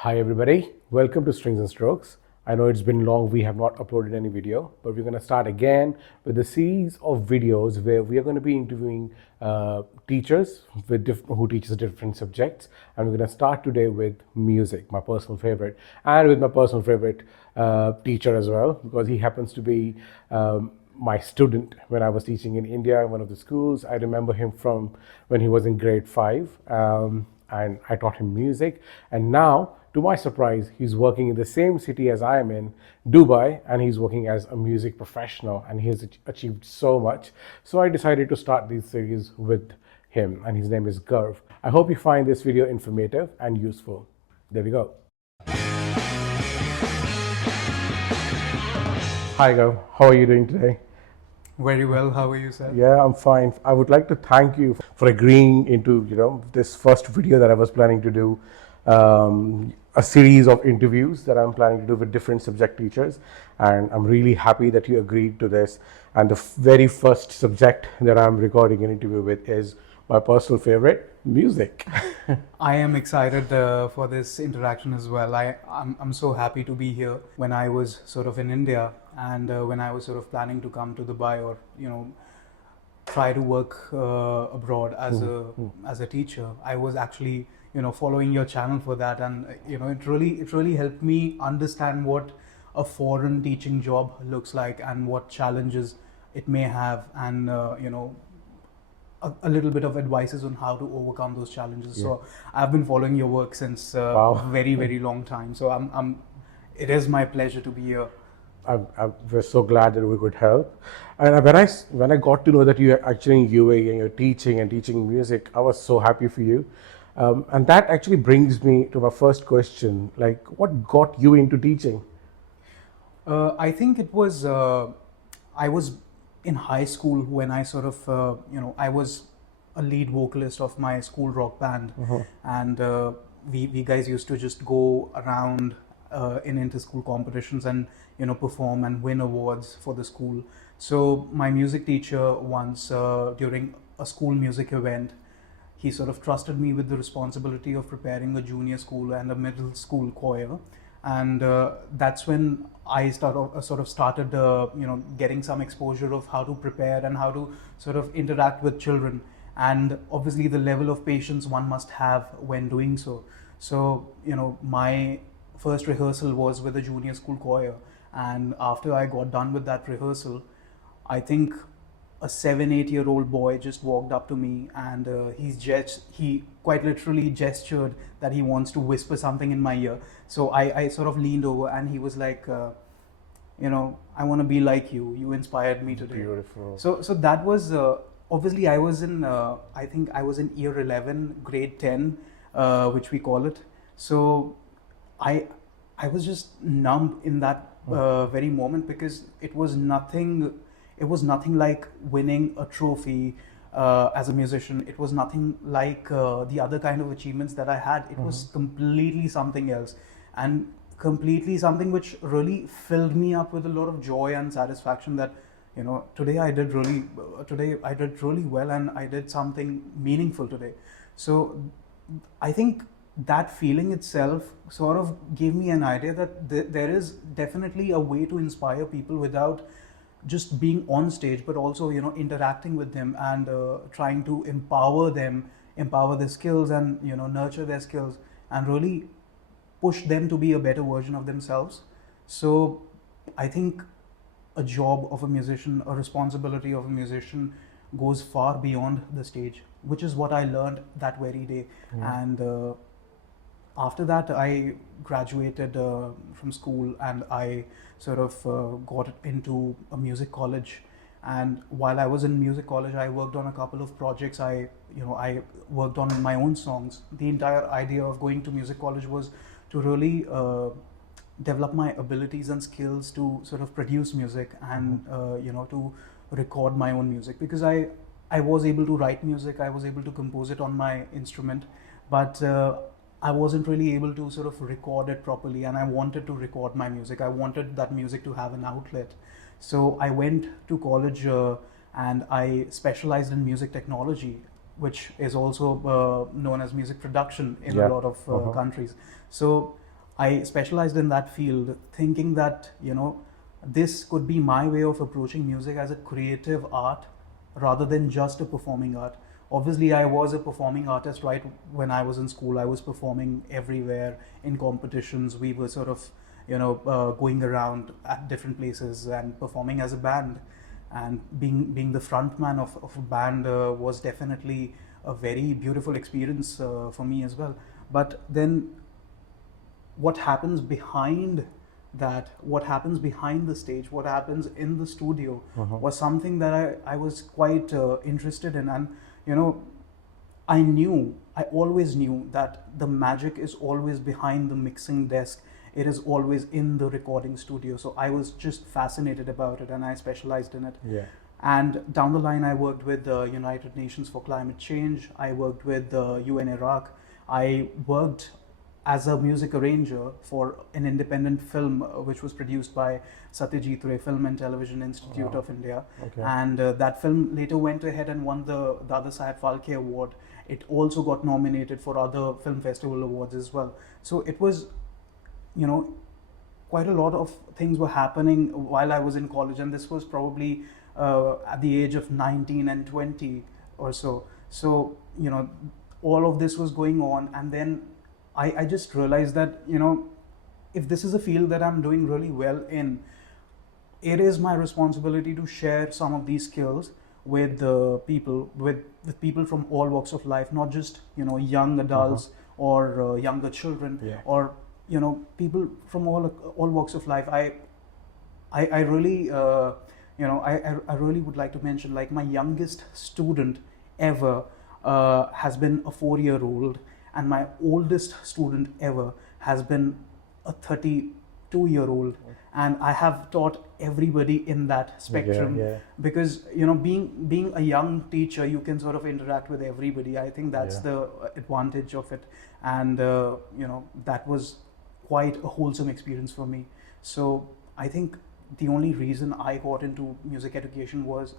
Hi everybody, welcome to Strings and Strokes. I know it's been long, we have not uploaded any video, but we're going to start again with a series of videos where we are going to be interviewing teachers who teaches different subjects, and we're going to start today with music, my personal favorite, and with my personal favorite teacher as well, because he happens to be my student when I was teaching in India in one of the schools. I remember him from when he was in grade 5. And I taught him music. And now, to my surprise, he's working in the same city as I am in, Dubai, and he's working as a music professional, and he has achieved so much. So I decided to start this series with him, and his name is Garv. I hope you find this video informative and useful. There we go. Hi, Garv. How are you doing today? Very well. How are you, sir? Yeah, I'm fine. I would like to thank you for agreeing into this first video that I was planning to do, a series of interviews that I'm planning to do with different subject teachers, and I'm really happy that you agreed to this. And the very first subject that I'm recording an interview with is my personal favorite, music. I am excited for this interaction as well. I'm so happy to be here. When I was sort of in India and when I was sort of planning to come to Dubai or try to work abroad as a teacher, I was actually following your channel for that, and it really helped me understand what a foreign teaching job looks like and what challenges it may have, and a little bit of advices on how to overcome those challenges. Yeah. So I've been following your work since Wow. a very long time. So it is my pleasure to be here. We're so glad that we could help. And when I got to know that you're actually in UAE and you're teaching music, I was so happy for you. And that actually brings me to my first question. Like, what got you into teaching? I think it was, I was in high school when I sort of, I was a lead vocalist of my school rock band. And we guys used to just go around in inter-school competitions and, perform and win awards for the school. So my music teacher once, during a school music event, he sort of trusted me with the responsibility of preparing a junior school and a middle school choir. And that's when I sort of started, getting some exposure of how to prepare and how to sort of interact with children, and obviously the level of patience one must have when doing so. So, my first rehearsal was with a junior school choir, and after I got done with that rehearsal, I think a 7-8 year old boy just walked up to me, and he quite literally gestured that he wants to whisper something in my ear. So I sort of leaned over, and he was like, I want to be like you. You inspired me today. Beautiful. So that was obviously I was in I think I was in year 11, grade 10, which we call it. So I was just numb in that very moment, because it was nothing like winning a trophy as a musician. It was nothing like the other kind of achievements that I had. It was completely something else, and completely something which really filled me up with a lot of joy and satisfaction, that today I did really well, and I did something meaningful today. So I think that feeling itself sort of gave me an idea that there is definitely a way to inspire people without just being on stage, but also interacting with them and trying to empower their skills, and nurture their skills, and really push them to be a better version of themselves. So I think a job of a musician, a responsibility of a musician, goes far beyond the stage, which is what I learned that very day. And after that, I graduated from school, and I sort of got into a music college. And while I was in music college, I worked on a couple of projects. I worked on my own songs. The entire idea of going to music college was to really develop my abilities and skills to sort of produce music, and to record my own music, because I was able to write music, I was able to compose it on my instrument, but I wasn't really able to sort of record it properly, and I wanted to record my music. I wanted that music to have an outlet. So I went to college and I specialized in music technology, which is also known as music production in a lot of countries. So I specialized in that field, thinking that, this could be my way of approaching music as a creative art rather than just a performing art. Obviously, I was a performing artist right when I was in school. I was performing everywhere in competitions. We were sort of, going around at different places and performing as a band. And being the front man of a band was definitely a very beautiful experience for me as well. But then what happens behind that, what happens behind the stage, what happens in the studio was something that I was quite interested in. And I always knew that the magic is always behind the mixing desk. It is always in the recording studio. So I was just fascinated about it and I specialized in it. Yeah. And down the line, I worked with the United Nations for Climate Change. I worked with the UN Iraq. I worked as a music arranger for an independent film which was produced by Satyajit Ray Film and Television Institute of India. Okay. And that film later went ahead and won the Dada Saheb Phalke Award. It also got nominated for other film festival awards as well. So it was, quite a lot of things were happening while I was in college, and this was probably at the age of 19 and 20 or so. So, all of this was going on, and then I just realized that, if this is a field that I'm doing really well in, it is my responsibility to share some of these skills with people, with people from all walks of life, not just, young adults or younger children, or, people from all walks of life. I really, I really would like to mention, like, my youngest student ever has been a 4-year-old, and my oldest student ever has been a 32-year-old. And I have taught everybody in that spectrum, because being a young teacher, you can sort of interact with everybody. I think that's the advantage of it, and that was quite a wholesome experience for me. So I think the only reason I got into music education was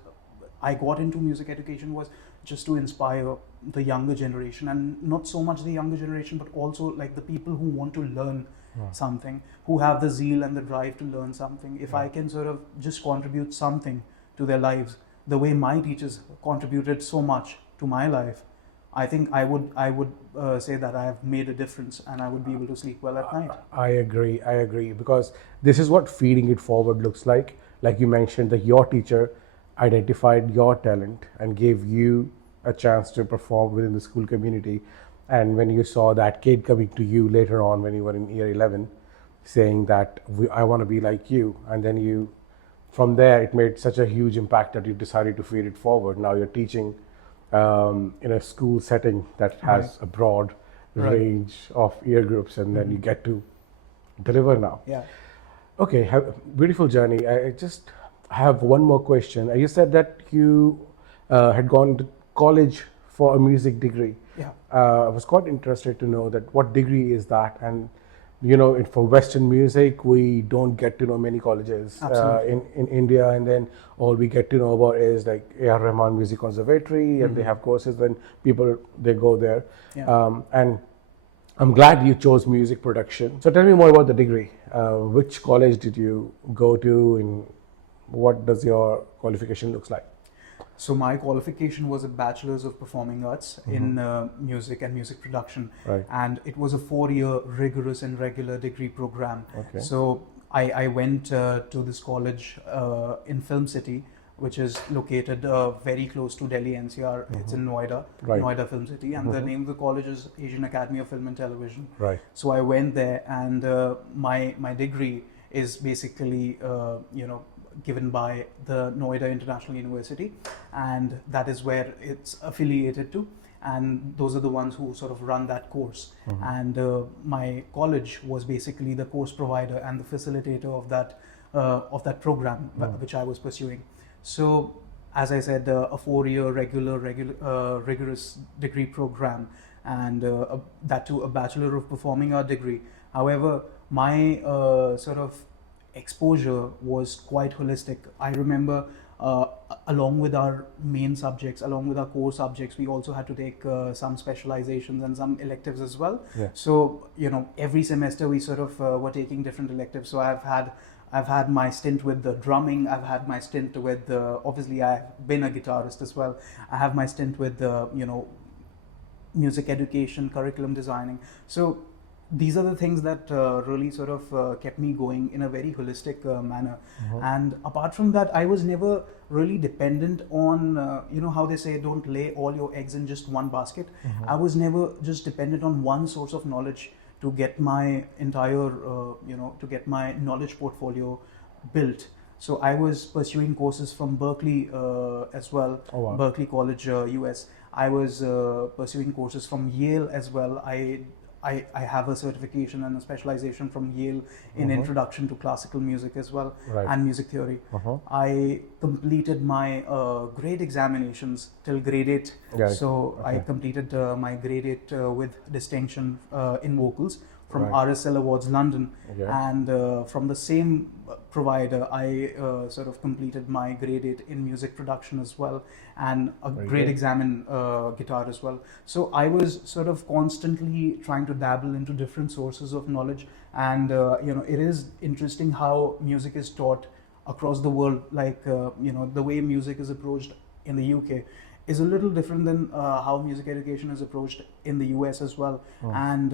just to inspire the younger generation, and not so much the younger generation, but also like the people who want to learn something, who have the zeal and the drive to learn something. If I can sort of just contribute something to their lives, the way my teachers contributed so much to my life, I think I would say that I have made a difference, and I would be able to sleep well at night. I agree, because this is what feeding it forward looks like. Like you mentioned, that your teacher identified your talent and gave you a chance to perform within the school community. And when you saw that kid coming to you later on when you were in year 11, saying that I want to be like you, and then from there it made such a huge impact that you decided to feed it forward. Now you're teaching in a school setting that has a broad range of year groups, and then you get to deliver now. Yeah. Okay, beautiful journey. I just have one more question. You said that you had gone to college for a music degree. Yeah. I was quite interested to know that what degree is that, and for Western music, we don't get to know many colleges in India, and then all we get to know about is like A.R. Rahman Music Conservatory, and they have courses, then people, they go there. And I'm glad you chose music production. So tell me more about the degree. Which college did you go to, and what does your qualification looks like? So my qualification was a Bachelor's of Performing Arts in music and music production. Right. And it was a 4-year rigorous and regular degree program. Okay. So I went to this college in Film City, which is located very close to Delhi NCR. It's in Noida, Noida Film City. And the name of the college is Asian Academy of Film and Television. Right. So I went there, and my degree is basically, given by the Noida International University, and that is where it's affiliated to, and those are the ones who sort of run that course. And my college was basically the course provider and the facilitator of that program which I was pursuing. So as I said, a 4-year rigorous degree program, and that too a Bachelor of Performing Art degree. However, my sort of exposure was quite holistic. I remember along with our main subjects, along with our core subjects, we also had to take some specializations and some electives as well. Yeah. So every semester we sort of were taking different electives. So I've had my stint with the drumming. I've had my stint with obviously I've been a guitarist as well. I have my stint with the music education, curriculum designing. So these are the things that really sort of kept me going in a very holistic manner. And apart from that, I was never really dependent on how they say, don't lay all your eggs in just one basket. I was never just dependent on one source of knowledge to get my entire to get my knowledge portfolio built. So I was pursuing courses from Berkeley as well. Oh, wow. Berkeley College, US. I was pursuing courses from Yale as well. I have a certification and a specialization from Yale in introduction to classical music as well, Right. and music theory. I completed my grade examinations till grade 8. Yeah, So I okay. completed my grade 8 with distinction in vocals from Right. RSL Awards London. Okay. And from the same provider, I sort of completed my grade 8 in music production as well, and a Very grade good. exam in guitar as well. So I was sort of constantly trying to dabble into different sources of knowledge. And it is interesting how music is taught across the world. Like the way music is approached in the UK is a little different than how music education is approached in the US as well. And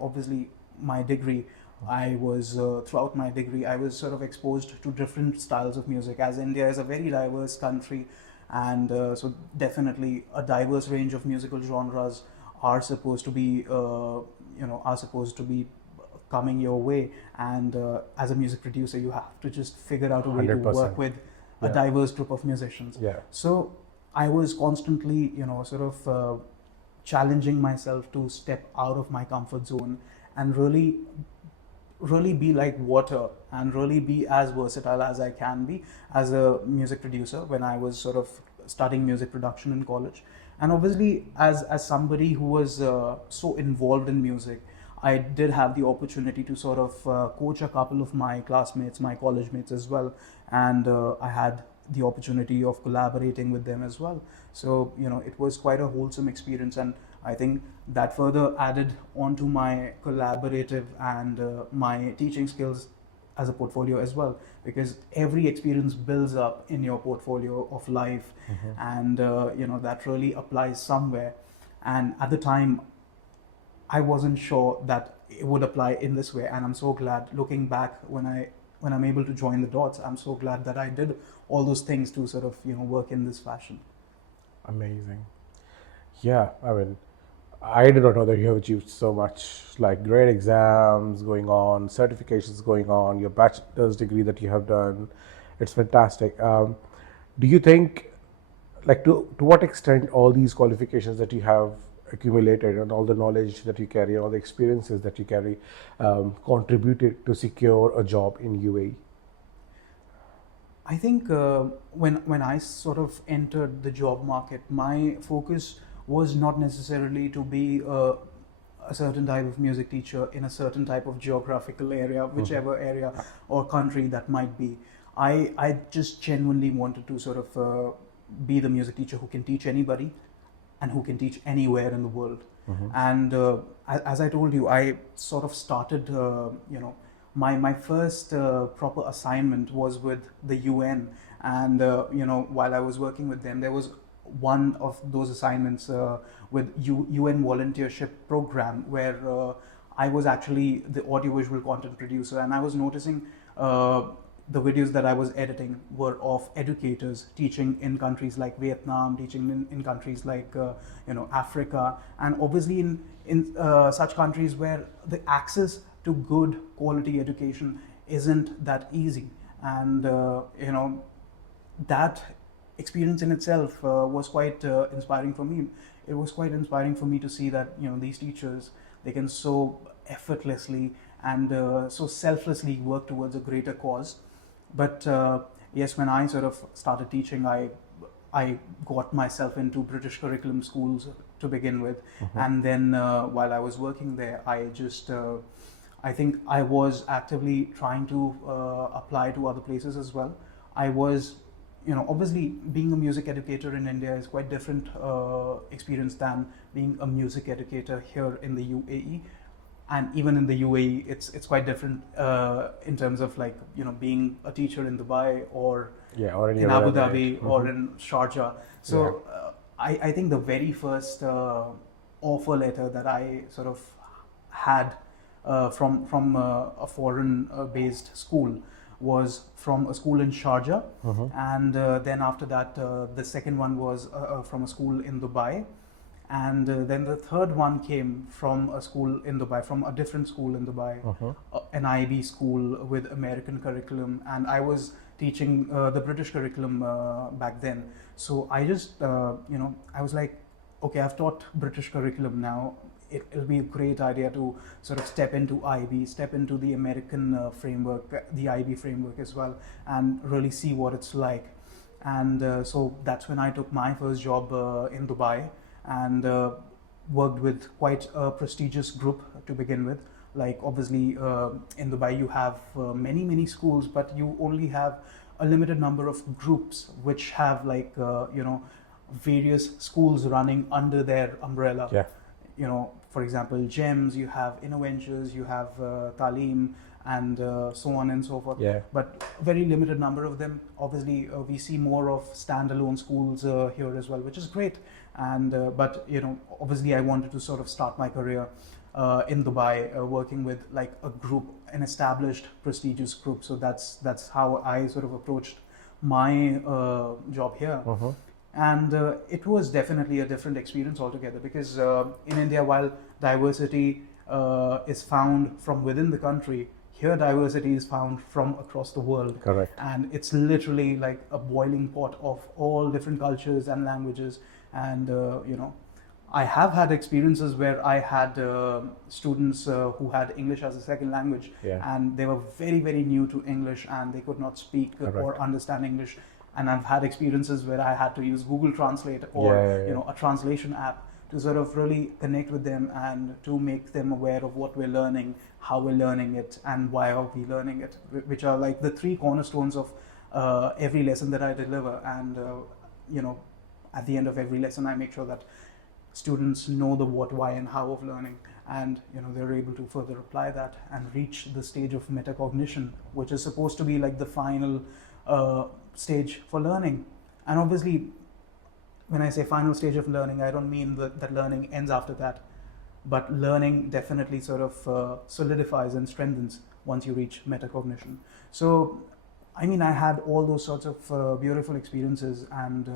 obviously my degree, I was throughout my degree I was sort of exposed to different styles of music, as India is a very diverse country. And so definitely a diverse range of musical genres are supposed to be coming your way. And as a music producer, you have to just figure out a way to 100%. work with a Yeah. diverse group of musicians. Yeah. So I was constantly, sort of challenging myself to step out of my comfort zone and really be like water and really be as versatile as I can be as a music producer when I was sort of studying music production in college. And obviously, as somebody who was so involved in music, I did have the opportunity to sort of coach a couple of my classmates, my college mates as well. And I had the opportunity of collaborating with them as well. So, it was quite a wholesome experience. And I think that further added onto my collaborative and my teaching skills as a portfolio as well, because every experience builds up in your portfolio of life. And that really applies somewhere. And at the time, I wasn't sure that it would apply in this way, and I'm so glad looking back when I'm able to join the dots. I'm so glad that I did all those things to sort of work in this fashion. Amazing. Yeah, I mean, I did not know that you have achieved so much, like great exams going on, certifications going on, your bachelor's degree that you have done. It's fantastic. Do you think, like, to what extent all these qualifications that you have accumulated and all the knowledge that you carry, all the experiences that you carry, contributed to secure a job in UAE? I think when I sort of entered the job market, my focus was not necessarily to be a certain type of music teacher in a certain type of geographical area, whichever area or country that might be. I just genuinely wanted to sort of be the music teacher who can teach anybody and who can teach anywhere in the world. And as I told you, I sort of started, my first proper assignment was with the UN. And, while I was working with them, there was one of those assignments with UN volunteership program where I was actually the audiovisual content producer, and I was noticing the videos that I was editing were of educators teaching in countries like Vietnam, teaching in countries like Africa, and obviously in such countries where the access to good quality education isn't that easy. And that experience in itself was quite inspiring for me. It was quite inspiring for me to see that these teachers, they can so effortlessly and so selflessly work towards a greater cause. But yes, when I sort of started teaching, I got myself into British curriculum schools to begin with. And then while I was working there, I think I was actively trying to apply to other places as well. I was obviously being a music educator in India is quite different experience than being a music educator here in the UAE. And even in the UAE, it's quite different in terms of like, being a teacher in Dubai or or in Abu Emirates. Dhabi or in Sharjah. So I think the very first offer letter that I sort of had from a foreign based school was from a school in Sharjah, and then after that the second one was from a school in Dubai, and then the third one came from a school in Dubai, from a different school in Dubai, an IB school with American curriculum, and I was teaching the British curriculum back then. So I just, I was like, okay, I've taught British curriculum now. It'll be a great idea to sort of step into IB, step into the American framework, the IB framework as well, and really see what it's like. And so that's when I took my first job in Dubai, and worked with quite a prestigious group to begin with. Like obviously in Dubai you have many schools, but you only have a limited number of groups which have like various schools running under their umbrella. For example, GEMS, you have InnoVentures, you have Talim, and so on and so forth. But very limited number of them. Obviously, we see more of standalone schools here as well, which is great. And but obviously, I wanted to sort of start my career in Dubai, working with like a group, an established, prestigious group. So that's how I sort of approached my job here. And it was definitely a different experience altogether, because in India, while diversity is found from within the country, here diversity is found from across the world. Correct. And it's literally like a boiling pot of all different cultures and languages. And I have had experiences where I had students who had English as a second language, and they were very new to English, and they could not speak or understand English. And I've had experiences where I had to use Google Translate or a translation app to sort of really connect with them and to make them aware of what we're learning, how we're learning it, and why are we learning it, which are like the three cornerstones of every lesson that I deliver. And at the end of every lesson, I make sure that students know the what, why, and how of learning, and they're able to further apply that and reach the stage of metacognition, which is supposed to be like the final stage for learning. And obviously, when I say final stage of learning, I don't mean that learning ends after that, but learning definitely sort of solidifies and strengthens once you reach metacognition. So I mean, I had all those sorts of beautiful experiences, and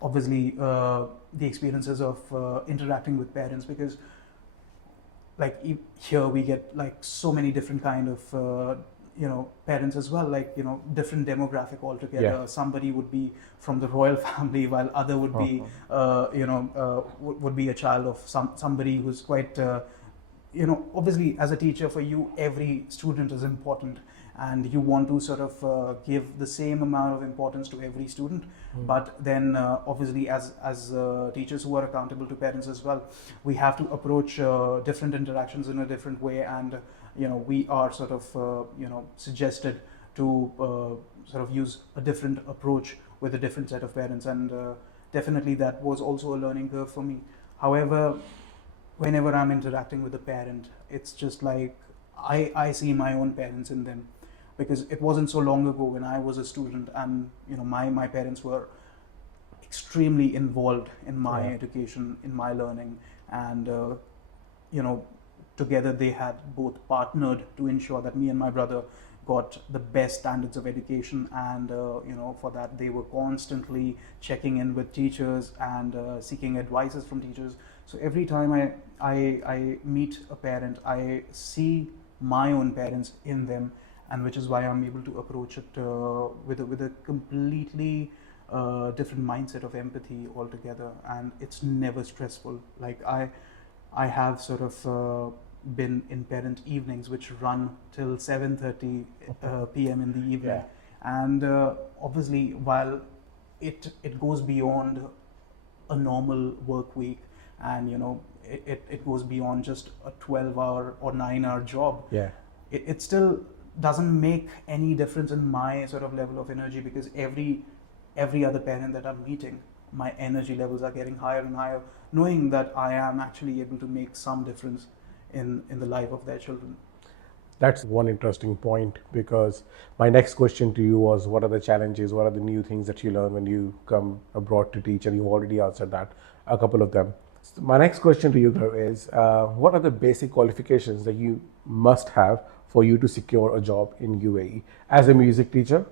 obviously the experiences of interacting with parents, because like here we get like so many different kind of parents as well, like different demographic altogether. Somebody would be from the royal family, while other would be would be a child of somebody who's quite obviously as a teacher, for you every student is important, and you want to sort of give the same amount of importance to every student. But then obviously as teachers who are accountable to parents as well, we have to approach different interactions in a different way, and we are sort of suggested to sort of use a different approach with a different set of parents. And definitely that was also a learning curve for me. However, whenever I'm interacting with a parent, it's just like I see my own parents in them, because it wasn't so long ago when I was a student, and my parents were extremely involved in my education, in my learning, and together they had both partnered to ensure that me and my brother got the best standards of education. And for that they were constantly checking in with teachers and seeking advices from teachers. So every time I meet a parent, I see my own parents in them, and which is why I'm able to approach it with a completely different mindset of empathy altogether, and it's never stressful. Like I have sort of been in parent evenings which run till 7:30 p.m. in the evening, and obviously while it goes beyond a normal work week, and it goes beyond just a 12-hour or 9-hour job, it still doesn't make any difference in my sort of level of energy, because every other parent that I'm meeting, my energy levels are getting higher and higher, knowing that I am actually able to make some difference in the life of their children. That's one interesting point, because my next question to you was, what are the challenges, what are the new things that you learn when you come abroad to teach? And you already answered that, a couple of them. So my next question to you though is, what are the basic qualifications that you must have for you to secure a job in UAE as a music teacher?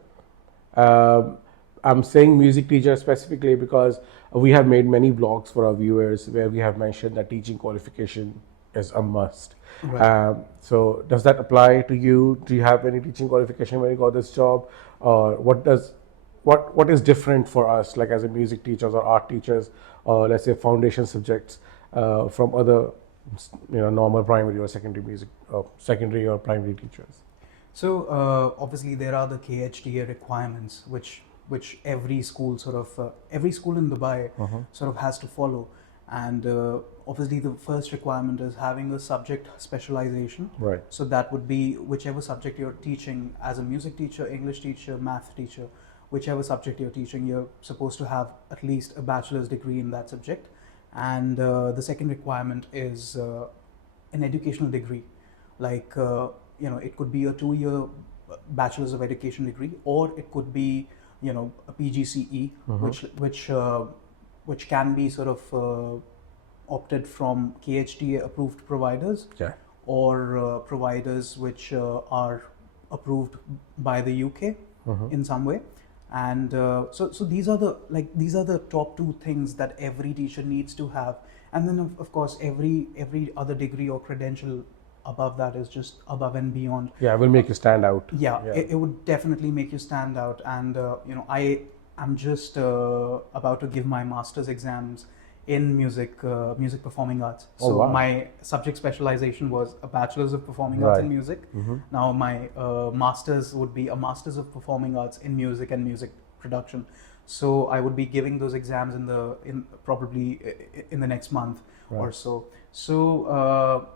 Um, I'm saying music teacher specifically because we have made many vlogs for our viewers where we have mentioned that teaching qualification is a must. Right. So does that apply to you? Do you have any teaching qualification when you got this job? Or what is different for us, like as a music teachers or art teachers, or let's say foundation subjects, from other, normal primary or secondary music, secondary or primary teachers? So obviously there are the KHDA requirements, which every school every school in Dubai sort of has to follow, and obviously the first requirement is having a subject specialization. Right. So that would be whichever subject you're teaching as a music teacher, English teacher, math teacher, whichever subject you're teaching, you're supposed to have at least a bachelor's degree in that subject. And the second requirement is an educational degree, like it could be a 2-year bachelor's of education degree, or it could be a PGCE, which can be sort of opted from KHDA approved providers, Yeah. or providers which are approved by the UK in some way. And so these are the top two things that every teacher needs to have. And then of course every other degree or credential above that is just above and beyond. Yeah, will make you stand out. Yeah, it would definitely make you stand out. And I am just about to give my master's exams in music performing arts. Oh, So wow. my subject specialization was a bachelor's of performing arts in Right. music. Now my master's would be a master's of performing arts in music and music production. So I would be giving those exams in probably in the next month or Right. so. So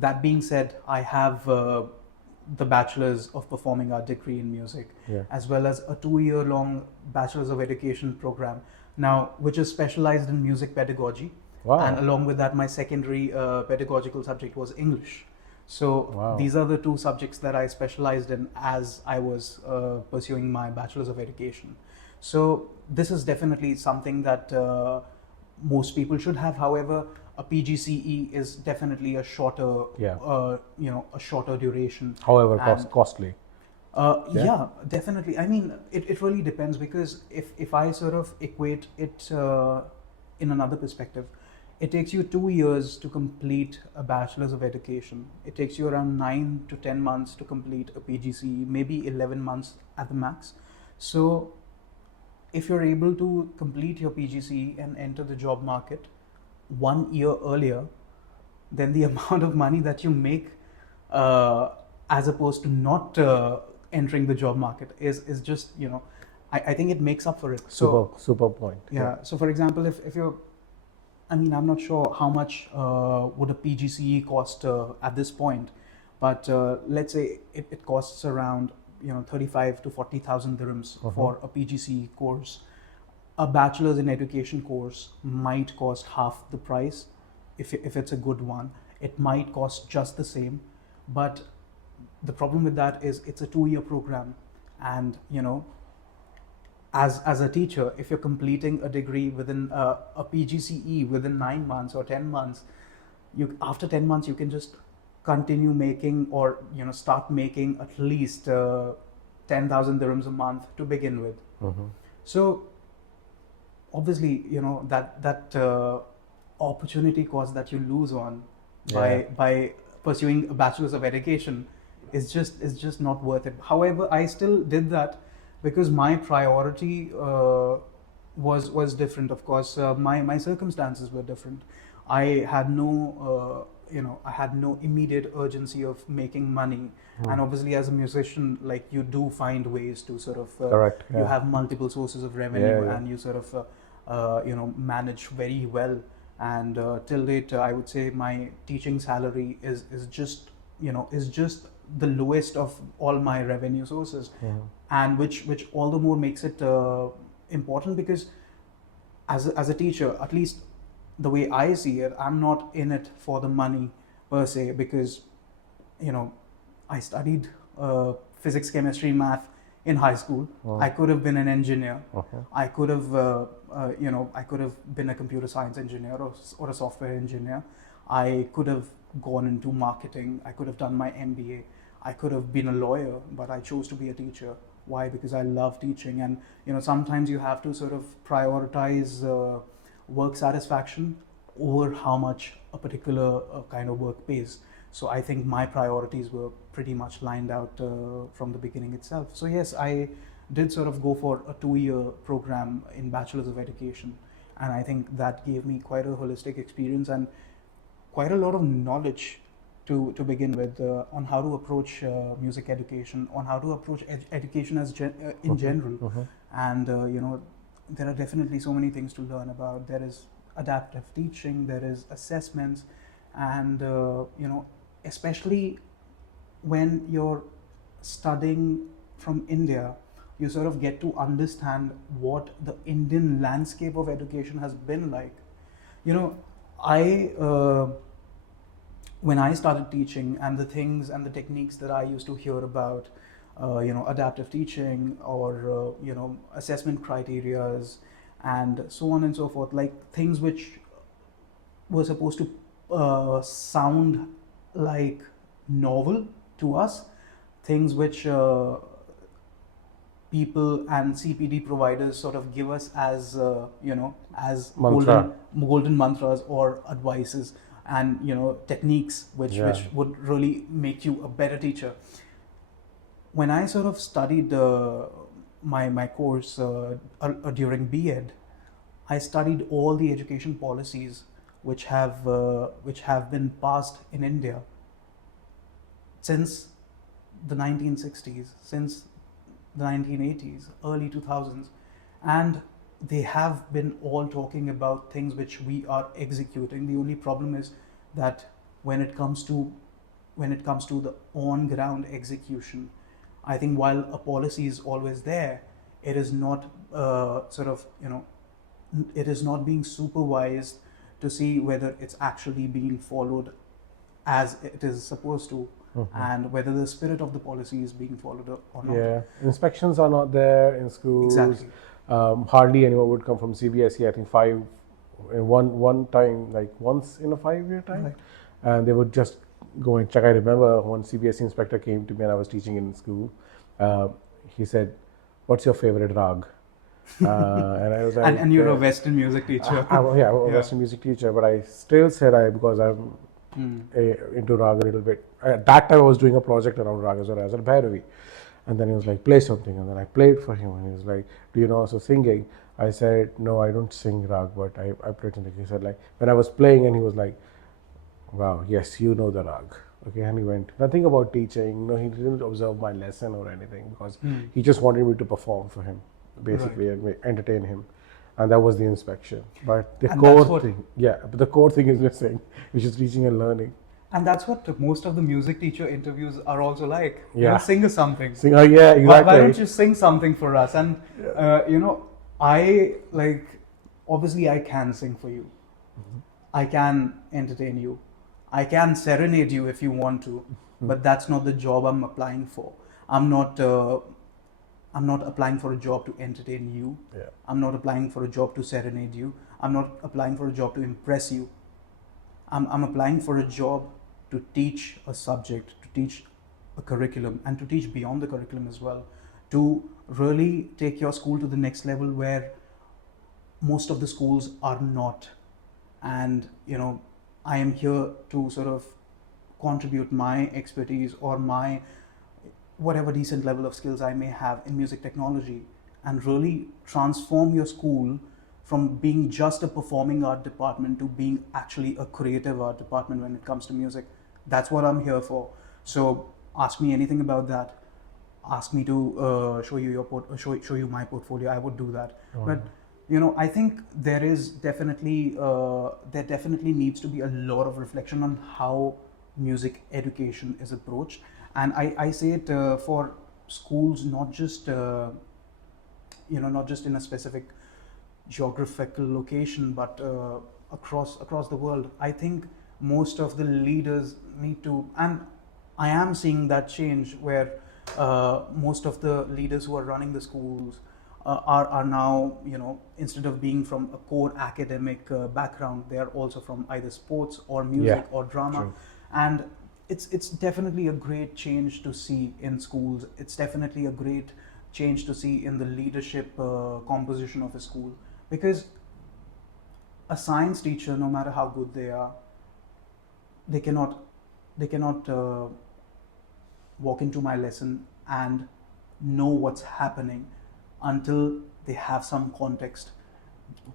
that being said, I have the bachelor's of performing art degree in music, Yeah. as well as a 2-year long bachelor's of education program, now which is specialized in music pedagogy. Wow. And along with that, my secondary pedagogical subject was English. So Wow. these are the two subjects that I specialized in as I was pursuing my bachelor's of education. So this is definitely something that most people should have. However, a PGCE is definitely a shorter, Yeah. a shorter duration. However, And- costly. Yeah. Yeah, definitely. I mean, it really depends, because if I sort of equate it in another perspective, it takes you 2 years to complete a bachelor's of education. It takes you around 9 to 10 months to complete a PGCE, maybe 11 months at the max. So if you're able to complete your PGCE and enter the job market 1 year earlier, then the amount of money that you make as opposed to not entering the job market is just, I think it makes up for it. So Super point. yeah. So for example, if you're, I mean, I'm not sure how much would a PGCE cost at this point, but let's say it costs around 35 to 40,000 dirhams for a PGCE course. A bachelor's in education course might cost half the price if it's a good one. It might cost just the same, but the problem with that is it's a 2-year program, and as a teacher, if you're completing a degree within a PGCE within 9 months or 10 months, after 10 months you can just continue making, or start making at least 10,000 dirhams a month to begin with. So obviously that opportunity cost that you lose on by pursuing a bachelor's of education is just not worth it. However, I still did that because my priority was different. Of course, my circumstances were different. I had no immediate urgency of making money, and obviously as a musician, like, you do find ways to sort of Correct. you Yeah. have multiple sources of revenue, Yeah. and you sort of manage very well. And till date, I would say my teaching salary is just the lowest of all my revenue sources, and which all the more makes it important, because as a teacher, at least the way I see it, I'm not in it for the money per se, because I studied physics, chemistry, math in high school. I could have been an engineer. I could have I could have been a computer science engineer, or a software engineer. I could have gone into marketing. I could have done my MBA. I could have been a lawyer, but I chose to be a teacher. Why? Because I love teaching, and sometimes you have to sort of prioritize work satisfaction over how much a particular kind of work pays. So I think my priorities were pretty much lined out from the beginning itself. So yes, I did sort of go for a 2-year program in Bachelor's of Education, and I think that gave me quite a holistic experience and quite a lot of knowledge to begin with, on how to approach music education, on how to approach education in general. And there are definitely so many things to learn about. There is adaptive teaching, there is assessments, and especially when you're studying from India, you sort of get to understand what the Indian landscape of education has been like. I when I started teaching, and the things and the techniques that I used to hear about, adaptive teaching, or assessment criterias, and so on and so forth, like things which were supposed to sound like novel to us, things which people and CPD providers sort of give us as as golden mantras or advices, and techniques which would really make you a better teacher. When I sort of studied my course during B.Ed, I studied all the education policies which have been passed in India since the 1960s, since the 1980s, early 2000s, and they have been all talking about things which we are executing. The only problem is that when it comes to the on-ground execution, I think while a policy is always there, it is not it is not being supervised to see whether it's actually being followed as it is supposed to, and whether the spirit of the policy is being followed or not. Yeah, inspections are not there in schools. Exactly. Hardly anyone would come from CBSE. I think one time, like once in a 5-year time, Right. and they would just go and check. I remember one CBSE inspector came to me and I was teaching in school. He said, "What's your favorite rag?" And I was like, and you're a Western music teacher. I'm a Western music teacher, but I still said because I'm into rag a little bit. At that time, I was doing a project around raga SURAASA Bhairavi. And then he was like, play something. And then I played for him. And he was like, do you know also singing? I said, no, I don't sing rag, but I played something. He said, like, when I was playing, and he was like, wow, yes, you know the rag. Okay, and he went, nothing about teaching. No, he didn't observe my lesson or anything, because he just wanted me to perform for him, basically, and entertain him. And that was the inspection. But the core thing is missing, which is teaching and learning. And that's what most of the music teacher interviews are also like. Sing us something. Yeah, exactly. Why don't you sing something for us? And I obviously I can sing for you. I can entertain you. I can serenade you if you want to, but that's not the job I'm applying for. I'm not applying for a job to entertain you. I'm not applying for a job to serenade you. I'm not applying for a job to impress you. I'm applying for a job to teach a subject, to teach a curriculum, and to teach beyond the curriculum as well, to really take your school to the next level where most of the schools are not. And I am here to sort of contribute my expertise or my whatever decent level of skills I may have in music technology, and really transform your school from being just a performing art department to being actually a creative art department when it comes to music. That's what I'm here for. So ask me anything about that. Ask me to show you my portfolio. I would do that. But I think there definitely needs to be a lot of reflection on how music education is approached. And I say it for schools, not just not just in a specific geographical location, but across the world. I think most of the leaders need to, and I am seeing that change where most of the leaders who are running the schools are now, instead of being from a core academic background, they are also from either sports or music or drama. True. And it's definitely a great change to see in schools. It's definitely a great change to see in the leadership composition of a school, because a science teacher, no matter how good they are, they cannot walk into my lesson and know what's happening until they have some context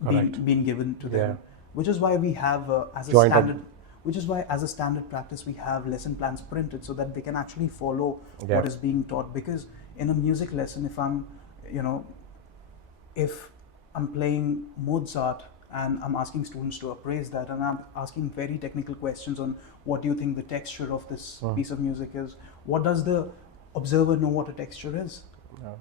being given to them. Which is why we have as a Joined up. standard which is why as a standard practice we have lesson plans printed so that they can actually follow Yeah. what is being taught. Because in a music lesson, if I'm playing Mozart and I'm asking students to appraise that, and I'm asking very technical questions on what do you think the texture of this piece of music is, what does the observer know what a texture is? Yeah.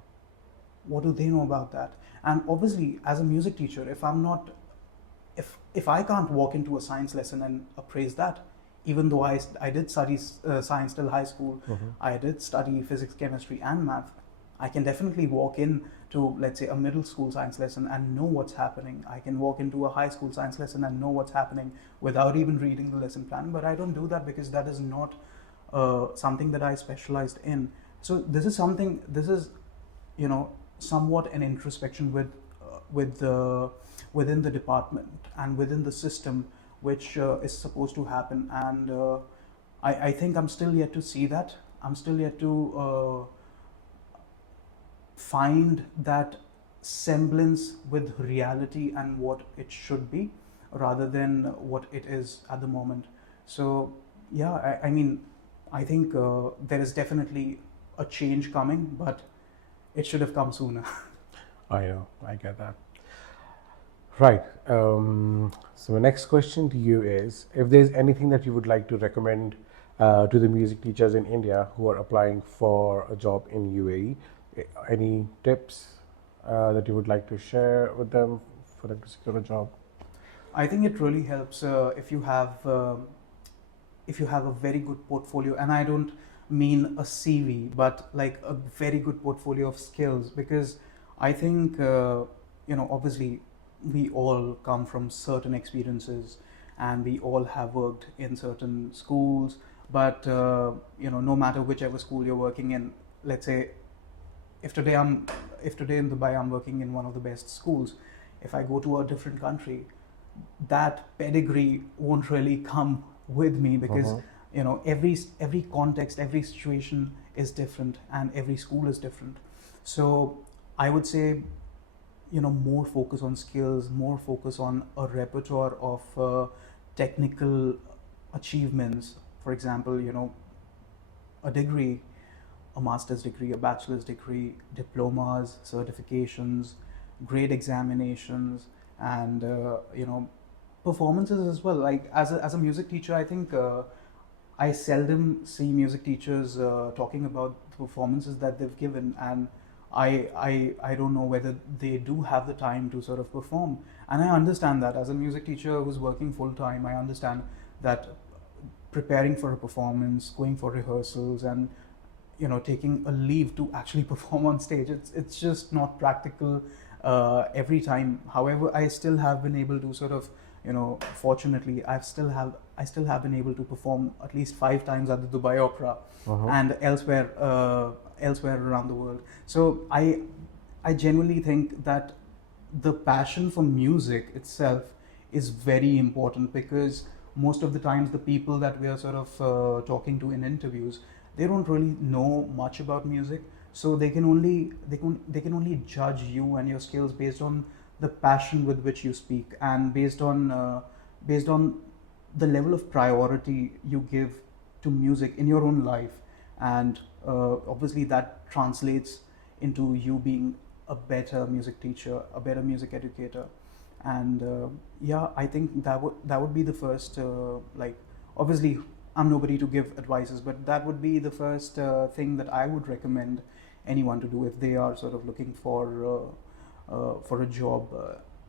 What do they know about that? And obviously, as a music teacher, if I can't walk into a science lesson and appraise that, even though I did study science till high school, I did study physics, chemistry, and math, I can definitely walk in to, let's say, a middle school science lesson and know what's happening. I can walk into a high school science lesson and know what's happening without even reading the lesson plan. But I don't do that because that is not something that I specialized in. So this is somewhat an introspection within the department and within the system, which is supposed to happen. And I think I'm still yet to see that. I'm still yet to find that semblance with reality and what it should be, rather than what it is at the moment. So yeah, I think there is definitely a change coming, but it should have come sooner. I know, I get that. Right. So my next question to you is, if there's anything that you would like to recommend to the music teachers in India who are applying for a job in UAE, any tips that you would like to share with them for them to secure a job? I think it really helps if you have a very good portfolio, and I don't mean a CV, but like a very good portfolio of skills. Because I think obviously we all come from certain experiences, and we all have worked in certain schools. But no matter whichever school you're working in, let's say if today in Dubai I'm working in one of the best schools, if I go to a different country, that pedigree won't really come with me, because every context, every situation is different, and every school is different. So I would say, more focus on skills, more focus on a repertoire of technical achievements. For example, a degree, a master's degree, a bachelor's degree, diplomas, certifications, grade examinations, and performances as well. Like as a music teacher, I think I seldom see music teachers talking about the performances that they've given, and I don't know whether they do have the time to sort of perform. And I understand that as a music teacher who's working full time, I understand that preparing for a performance, going for rehearsals, and taking a leave to actually perform on stage, it's just not practical every time. However, I still have been able to sort of, fortunately, I still have been able to perform at least 5 times at the Dubai Opera and elsewhere around the world. So I genuinely think that the passion for music itself is very important, because most of the times the people that we are sort of talking to in interviews, they don't really know much about music, so they can only judge you and your skills based on the passion with which you speak, and based on the level of priority you give to music in your own life. And obviously that translates into you being a better music teacher, a better music educator. And I think that would be the first, like, obviously I'm nobody to give advices, but that would be the first thing that I would recommend anyone to do if they are sort of looking for a job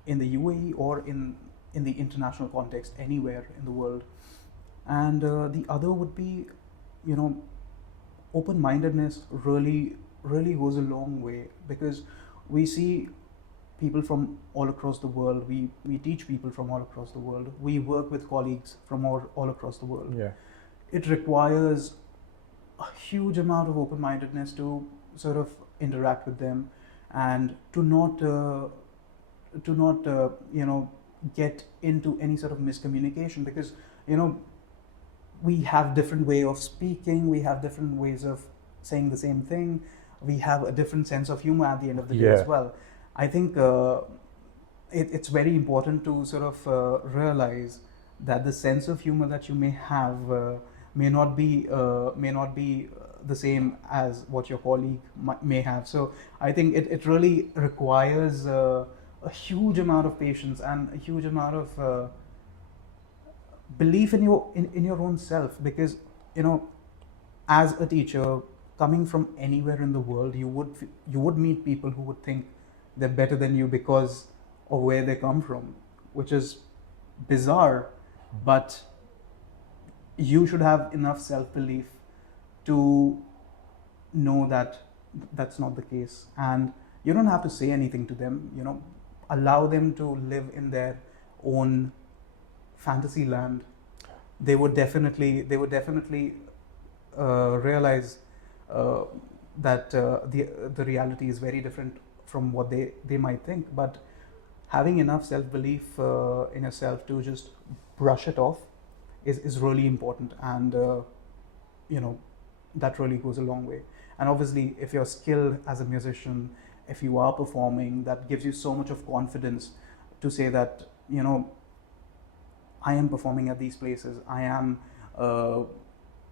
in the UAE or in the international context anywhere in the world. And the other would be, you know, open-mindedness really goes a long way, because we see people from all across the world. We teach people from all across the world. We work with colleagues from all across the world. Yeah. It requires a huge amount of open-mindedness to sort of interact with them, and to not get into any sort of miscommunication, because we have different way of speaking, we have different ways of saying the same thing, we have a different sense of humor at the end of the day as well. I think it's very important to sort of realize that the sense of humor that you may have may not be the same as what your colleague may have. So I think it really requires a huge amount of patience and a huge amount of belief in your own self, because as a teacher coming from anywhere in the world, you would meet people who would think they're better than you because of where they come from, which is bizarre, but you should have enough self-belief to know that that's not the case, and you don't have to say anything to them. Allow them to live in their own fantasy land. They would definitely realize that the reality is very different from what they might think. But having enough self-belief in yourself to just brush it off is really important, and that really goes a long way. And obviously, if you're skilled as a musician, if you are performing, that gives you so much of confidence to say that I am performing at these places, I am a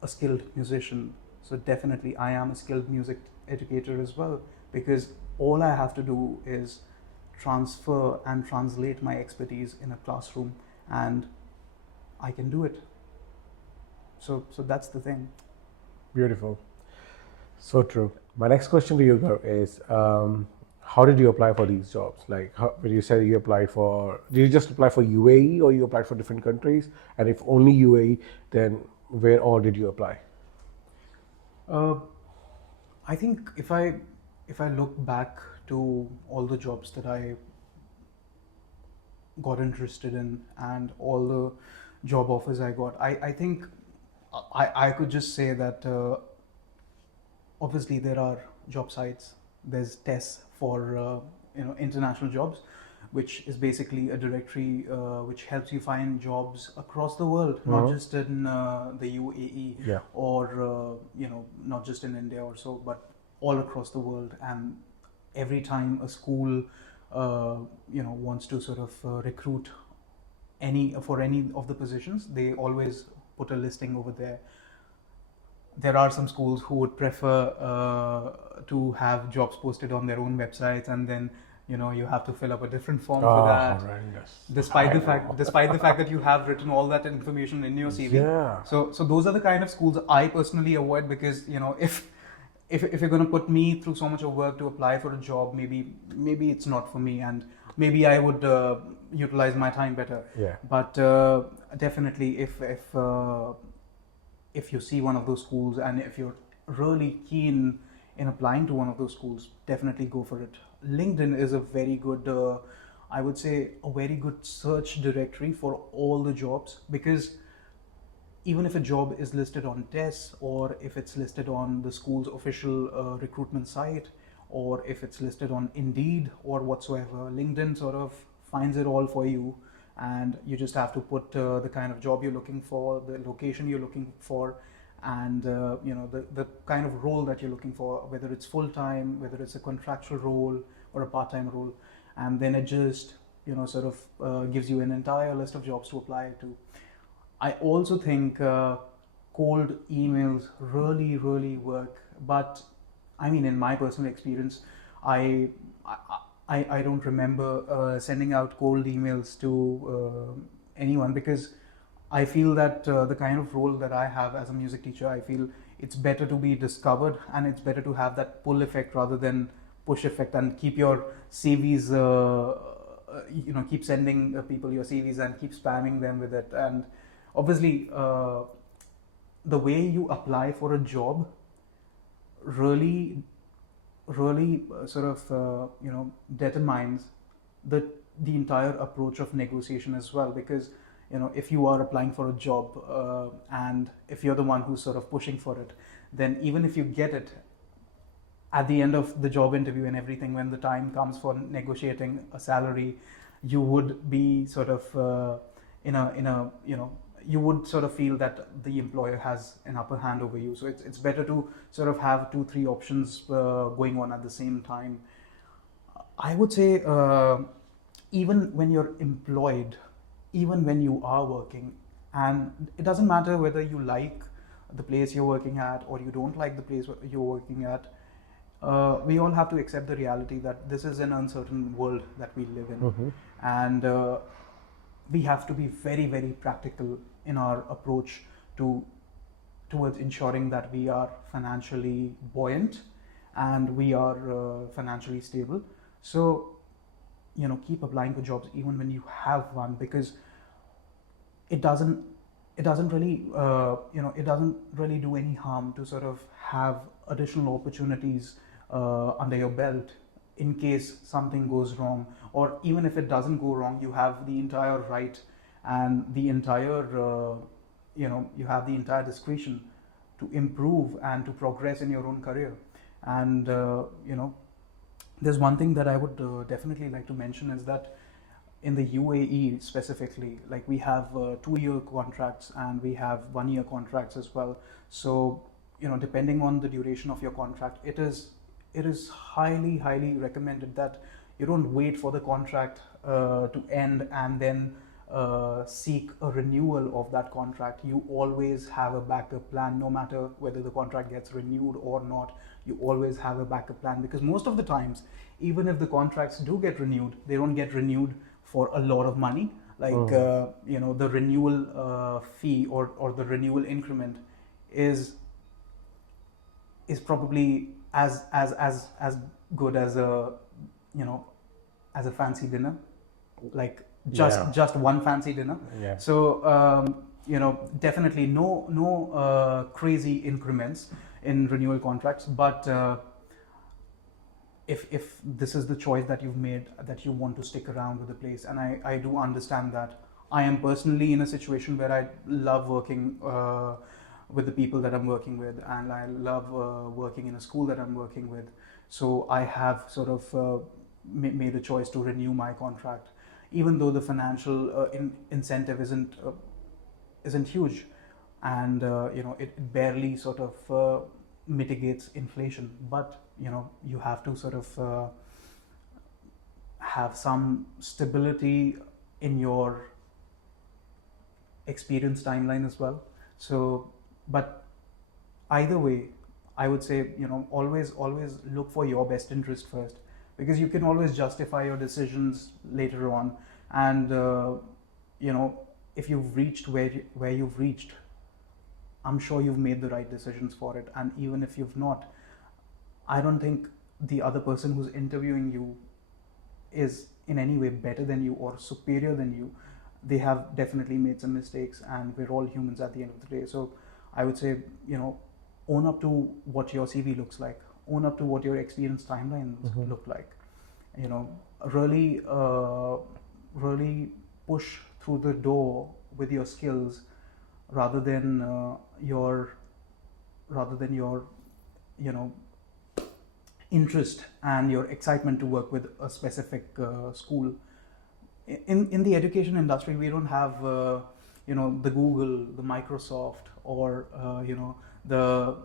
skilled musician, so definitely I am a skilled music educator as well, because all I have to do is transfer and translate my expertise in a classroom, and I can do it. So that's the thing. Beautiful. So true. My next question to you, Gaurav, is how did you apply for these jobs? Like, when you said you applied for, did you just apply for UAE or you applied for different countries? And if only UAE, then where all did you apply? I think if I look back to all the jobs that I got interested in and all the job offers I got, I think I could just say that obviously there are job sites, there's tests for international jobs, which is basically a directory which helps you find jobs across the world, not just in the UAE or not just in India or so, but all across the world. And every time a school wants to sort of recruit for any of the positions, they always put a listing over there. There are some schools who would prefer to have jobs posted on their own websites, and then you have to fill up a different form for that. Horrendous. Despite the fact that you have written all that information in your CV. Yeah. So those are the kind of schools I personally avoid, because if you're going to put me through so much of work to apply for a job, maybe it's not for me, and maybe I would utilize my time better. Yeah. But definitely, if you see one of those schools and if you're really keen in applying to one of those schools, definitely go for it. LinkedIn is a very good, I would say, a very good search directory for all the jobs, because even if a job is listed on TESS, or if it's listed on the school's official recruitment site, or if it's listed on Indeed or whatsoever, LinkedIn sort of finds it all for you, and you just have to put the kind of job you're looking for, the location you're looking for, and the kind of role that you're looking for, whether it's full-time, whether it's a contractual role or a part-time role, and then it just sort of gives you an entire list of jobs to apply to. I also think cold emails really work, but I mean, in my personal experience, I don't remember sending out cold emails to anyone, because I feel that the kind of role that I have as a music teacher, I feel it's better to be discovered, and it's better to have that pull effect rather than push effect, and keep your CVs, keep sending people your CVs and keep spamming them with it. And obviously, the way you apply for a job really, really determines the entire approach of negotiation as well. Because if you are applying for a job, and if you're the one who's sort of pushing for it, then even if you get it at the end of the job interview and everything, when the time comes for negotiating a salary, you would be sort of you would sort of feel that the employer has an upper hand over you. So it's better to sort of have 2-3 options going on at the same time. I would say, even when you're employed, even when you are working, and it doesn't matter whether you like the place you're working at or you don't like the place you're working at, we all have to accept the reality that this is an uncertain world that we live in. And we have to be very, very practical in our approach towards ensuring that we are financially buoyant and we are financially stable. So keep applying for jobs even when you have one, because it doesn't really do any harm to sort of have additional opportunities under your belt in case something goes wrong. Or even if it doesn't go wrong, you have the entire right and the entire you have the entire discretion to improve and to progress in your own career. And there's one thing that I would definitely like to mention, is that in the UAE specifically, like, we have 2-year contracts and we have 1-year contracts as well. So depending on the duration of your contract, it is highly, highly recommended that you don't wait for the contract to end and then seek a renewal of that contract. You always have a backup plan, no matter whether the contract gets renewed or not. You always have a backup plan, because most of the times, even if the contracts do get renewed, they don't get renewed for a lot of money. Like the renewal fee or the renewal increment is probably as good as a fancy dinner, like just one fancy dinner. Yeah. So definitely no crazy increments in renewal contracts, but if this is the choice that you've made, that you want to stick around with the place, and I do understand that. I am personally in a situation where I love working with the people that I'm working with, and I love working in a school that I'm working with. So I have sort of made a choice to renew my contract, even though the financial incentive isn't huge, and it barely sort of mitigates inflation. But you have to sort of have some stability in your experience timeline as well. So, but either way, I would say always look for your best interest first, because you can always justify your decisions later on. And if you've reached where you've reached, I'm sure you've made the right decisions for it. And even if you've not, I don't think the other person who's interviewing you is in any way better than you or superior than you. They have definitely made some mistakes, and we're all humans at the end of the day. So I would say, own up to what your CV looks like, own up to what your experience timelines look like. Really push through the door with your skills, rather than your interest and your excitement to work with a specific school. In the education industry, we don't have the Google, the Microsoft, or the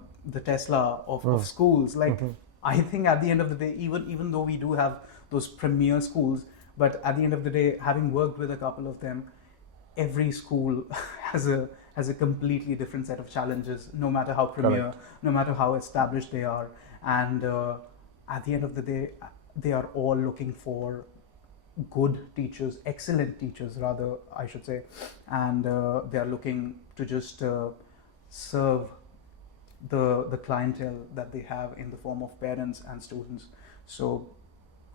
Tesla of schools. Like, I think at the end of the day, even though we do have those premier schools, but at the end of the day, having worked with a couple of them, every school has a completely different set of challenges, no matter how premier, Correct. no matter how established they are. And at the end of the day, they are all looking for good teachers, excellent teachers rather, I should say, and they are looking to just serve the clientele that they have in the form of parents and students. So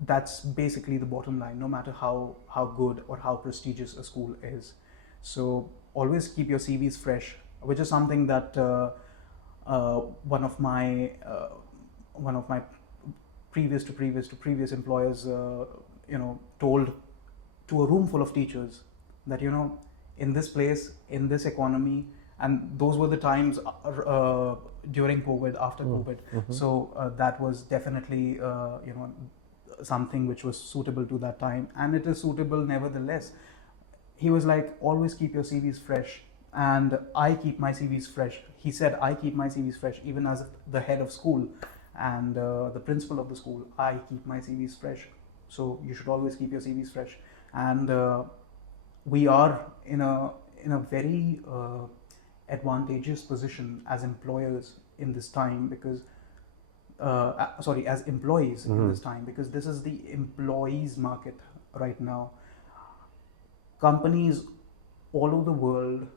that's basically the bottom line, no matter how good or how prestigious a school is. So always keep your CVs fresh, which is something that one of my previous employers told to a room full of teachers that in this place, in this economy, and those were the times during COVID, after COVID. So that was definitely something which was suitable to that time, and it is suitable nevertheless. He was like, always keep your CVs fresh, and I keep my CVs fresh. He said, I keep my CVs fresh, even as the head of school and the principal of the school. I keep my CVs fresh, so you should always keep your CVs fresh. And we are in a very advantageous position as employers in this time, because as employees in this time, because this is the employees market right now. Companies all over the world,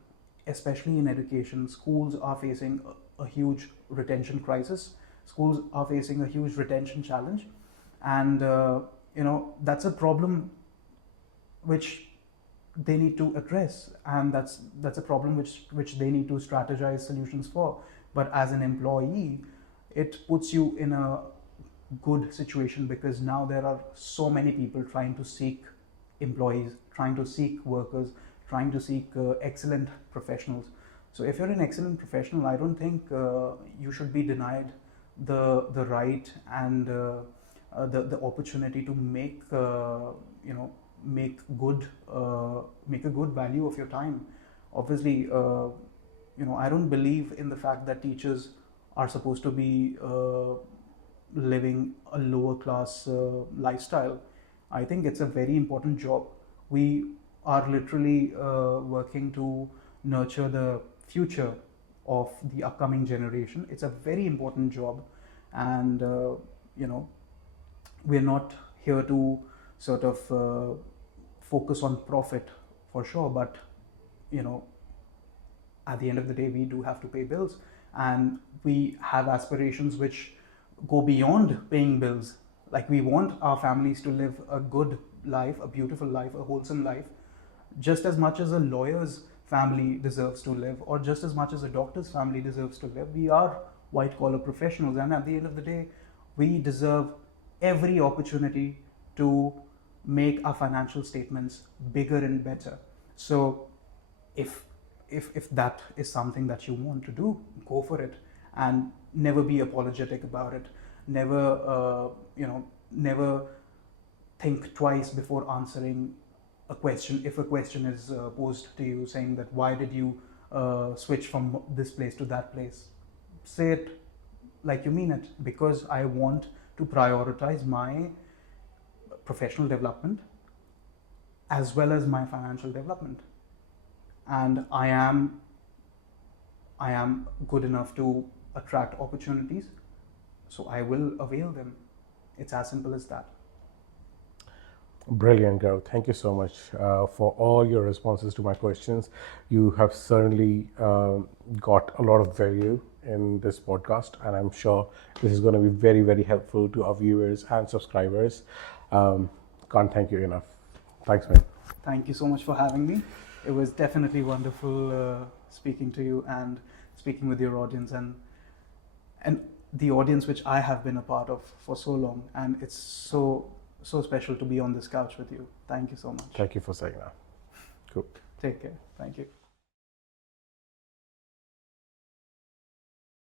especially in education, schools are facing a huge retention crisis. Schools are facing a huge retention challenge, and that's a problem which they need to address, and that's a problem which they need to strategize solutions for. But as an employee, it puts you in a good situation, because now there are so many people trying to seek employees, trying to seek workers, trying to seek excellent professionals. So if you're an excellent professional, I don't think you should be denied the right and the opportunity to make make a good value of your time. Obviously, I don't believe in the fact that teachers are supposed to be living a lower class lifestyle. I think it's a very important job. We are literally working to nurture the future of the upcoming generation. It's a very important job, and we're not here to sort of focus on profit for sure, but at the end of the day, we do have to pay bills, and we have aspirations which go beyond paying bills. Like, we want our families to live a good life, a beautiful life, a wholesome life, just as much as a lawyer's family deserves to live, or just as much as a doctor's family deserves to live. We are white collar professionals, and at the end of the day, we deserve every opportunity to make our financial statements bigger and better. So if that is something that you want to do, go for it, and never be apologetic about it. Never never think twice before answering a question. If a question is posed to you saying that why did you switch from this place to that place, say it like you mean it, because I want to prioritize my professional development as well as my financial development, and I am good enough to attract opportunities, so I will avail them. It's as simple as that. Brilliant, Gaurav. Thank you so much for all your responses to my questions. You have certainly got a lot of value in this podcast, and I'm sure this is going to be very, very helpful to our viewers and subscribers. Can't thank you enough. Thanks, man. Thank you so much for having me. It was definitely wonderful speaking to you and speaking with your audience, and the audience which I have been a part of for so long, and it's so special to be on this couch with you. Thank you so much. Thank you for saying that. Cool. Take care. Thank you.